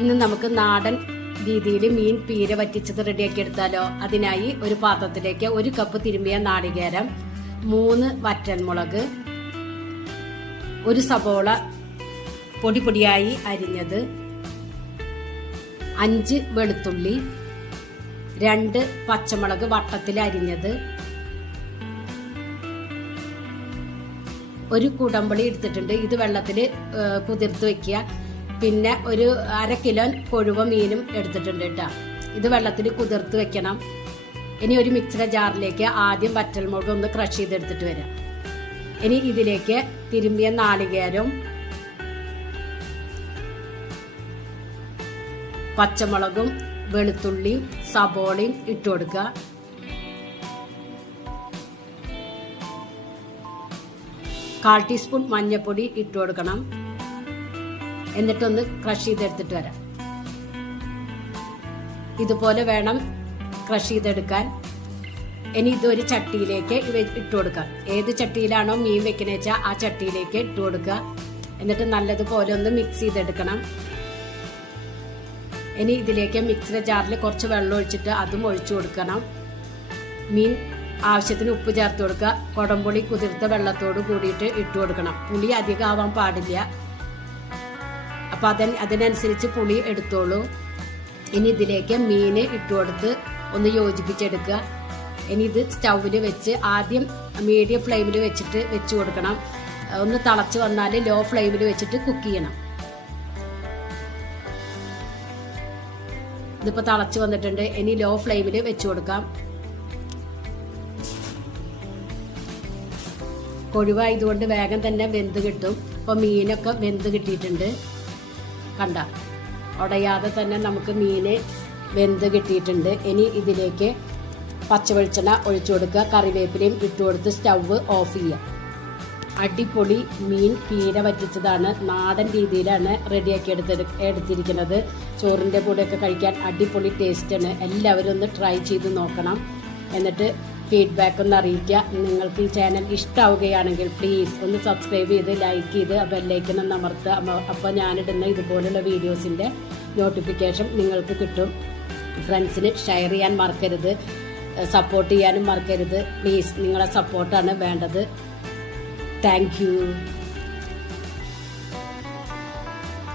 ഇന്ന് നമുക്ക് നാടൻ രീതിയിൽ മീൻ പീര വറ്റിച്ചത് റെഡിയാക്കി എടുത്താലോ? അതിനായി ഒരു പാത്രത്തിലേക്ക് ഒരു കപ്പ് തിരുമ്മിയ നാളികേരം മൂന്ന് വറ്റൽമുളക് ഒരു സബോള പൊടി പൊടിയായി അരിഞ്ഞത് അഞ്ച് വെളുത്തുള്ളി രണ്ട് പച്ചമുളക് വട്ടത്തിൽ അരിഞ്ഞത് ഒരു കുടമ്പളി എടുത്തിട്ടുണ്ട്. ഇത് വെള്ളത്തിൽ കുതിർത്ത് വെക്കുക. പിന്നെ ഒരു അര കിലോ കൊഴുവ മീനും എടുത്തിട്ടുണ്ട് കേട്ടോ. ഇത് വെള്ളത്തിൽ കുതിർത്ത് വെക്കണം. ഇനി ഒരു മിക്സിയുടെ ജാറിലേക്ക് ആദ്യം വറ്റൽമുളക് ഒന്ന് ക്രഷ് ചെയ്തെടുത്തിട്ട് വരാം. ഇനി ഇതിലേക്ക് തിരുമ്പിയ നാളികേരം പച്ചമുളകും വെളുത്തുള്ളിയും സബോളയും ഇട്ട് കൊടുക്കുക. കാൽ ടീസ്പൂൺ മഞ്ഞൾപ്പൊടി ഇട്ട് കൊടുക്കണം. എന്നിട്ടൊന്ന് ക്രഷ് ചെയ്തെടുത്തിട്ട് വരാം. ഇതുപോലെ വേണം ക്രഷ് ചെയ്തെടുക്കാൻ. ഇനി ഇതൊരു ചട്ടിയിലേക്ക് ഇവ ഇട്ട് കൊടുക്കാം ഏത് ചട്ടിയിലാണോ മീൻ വെക്കണ വെച്ചാൽ ആ ചട്ടിയിലേക്ക് ഇട്ട് കൊടുക്കുക. എന്നിട്ട് നല്ലതുപോലെ ഒന്ന് മിക്സ് ചെയ്തെടുക്കണം. ഇനി ഇതിലേക്ക് മിക്സിയുടെ ജാറിൽ കുറച്ച് വെള്ളം ഒഴിച്ചിട്ട് അതും ഒഴിച്ചു കൊടുക്കണം. മീൻ ആവശ്യത്തിന് ഉപ്പ് ചേർത്ത് കൊടുക്കുക. കുടംപുളി കുതിർത്ത വെള്ളത്തോട് കൂടിയിട്ട് ഇട്ട് കൊടുക്കണം. പുളി അധികം ആവാൻ പാടില്ല. അപ്പം അതിന് അതിനനുസരിച്ച് പുളി എടുത്തോളൂ. ഇനി ഇതിലേക്ക് മീൻ ഇട്ട് കൊടുത്ത് ഒന്ന് യോജിപ്പിച്ചെടുക്കുക. ഇനി ഇത് സ്റ്റൗവിൽ വെച്ച് ആദ്യം മീഡിയം ഫ്ലെയിമിൽ വെച്ചിട്ട് വെച്ച് കൊടുക്കണം. ഒന്ന് തിളച്ച് വന്നാൽ ലോ ഫ്ലെയിമിൽ വെച്ചിട്ട് കുക്ക് ചെയ്യണം. ഇതിപ്പോൾ തിളച്ച് വന്നിട്ടുണ്ട്. ഇനി ലോ ഫ്ലെയിമിൽ വെച്ച് കൊടുക്കാം. കൊഴുവായതുകൊണ്ട് വേഗം തന്നെ വെന്ത് കിട്ടും. അപ്പോൾ മീനൊക്കെ വെന്ത് കിട്ടിയിട്ടുണ്ട്. കണ്ട. ഉടയാതെ തന്നെ നമുക്ക് മീന് വെന്ത് കിട്ടിയിട്ടുണ്ട്. ഇനി ഇതിലേക്ക് പച്ചവെളിച്ചെണ്ണ ഒഴിച്ചു കൊടുക്കുക. കറിവേപ്പിലയും ഇട്ട് കൊടുത്ത് സ്റ്റൗവ് ഓഫ് ചെയ്യുക. അടിപൊളി മീൻ പീര വറ്റിച്ചതാണ്. നാടൻ രീതിയിലാണ് റെഡിയാക്കി എടുത്ത് എടുത്തിരിക്കുന്നത്. ചോറിന്റെ കൂടെയൊക്കെ കഴിക്കാൻ അടിപൊളി ടേസ്റ്റാണ് എല്ലാവരും ഒന്ന് ട്രൈ ചെയ്ത് നോക്കണം. എന്നിട്ട് ഫീഡ്ബാക്ക് ഒന്ന് അറിയിക്കുക. നിങ്ങൾക്ക് ഈ ചാനൽ ഇഷ്ടമാവുകയാണെങ്കിൽ പ്ലീസ് ഒന്ന് സബ്സ്ക്രൈബ് ചെയ്ത് ലൈക്ക് ചെയ്ത് ബെല്ലൈക്കൻ ഒന്ന് അമർത്തുക. അപ്പോൾ ഞാനിടുന്ന ഇതുപോലുള്ള വീഡിയോസിന്റെ നോട്ടിഫിക്കേഷൻ നിങ്ങൾക്ക് കിട്ടും. ഫ്രണ്ട്സിന് ഷെയർ ചെയ്യാൻ മറക്കരുത്. സപ്പോർട്ട് ചെയ്യാനും മറക്കരുത്. പ്ലീസ് നിങ്ങളെ സപ്പോർട്ടാണ് വേണ്ടത്. താങ്ക്